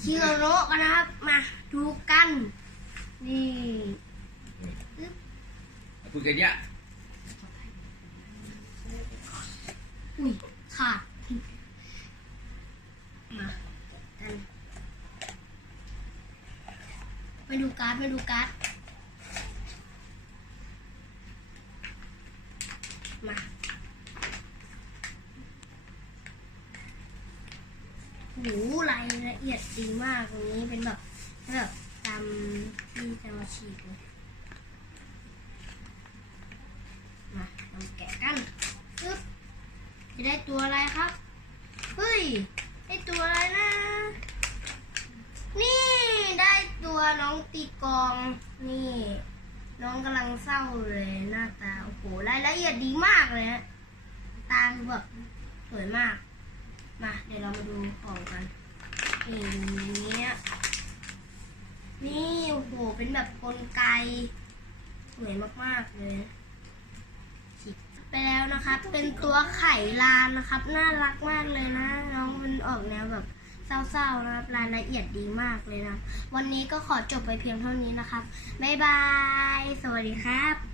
ชิโรโนะกันนะครับ มาดูกัน นี่พูดแค่เนี้ยอุ้ยขาดมากันมาดูการ์ดมาดูการ์ดมา หูรายละเอียดดีมากตรงนี้เป็นแบบแบบตามที่จะมาฉีกเลยมาลองแกะกันปึ๊บจะได้ตัวอะไรครับ เฮ้ย ได้ตัวอะไรนะ นี่ได้ตัวน้องตีกอง นี่ น้องกำลังเศร้าเลยหน้าตา โอ้โห รายละเอียดดีมากเลยฮะ ตาคือแบบสวยมาก มาเดี๋ยวเรามาดูของกันนี่อย่างเงี้ยนี่โอ้โหเป็นแบบกลไก สวยมากๆเลยไปแล้วนะครับ เป็นตัวไข่ลานนะครับ น่ารักมากเลยนะ น้องมันออกแนวแบบเศร้าๆนะครับรายละเอียดดีมากเลยนะ วันนี้ก็ขอจบไปเพียงเท่านี้นะครับ บ๊ายบาย สวัสดีครับ